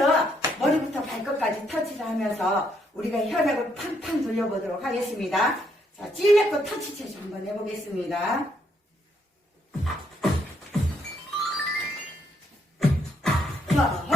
오늘은 머리부터 발끝까지 터치를 하면서 우리가 혈액을 팡팡 돌려보도록 하겠습니다. 자, 찔레꽃 터치체조 한번 해보겠습니다. 자,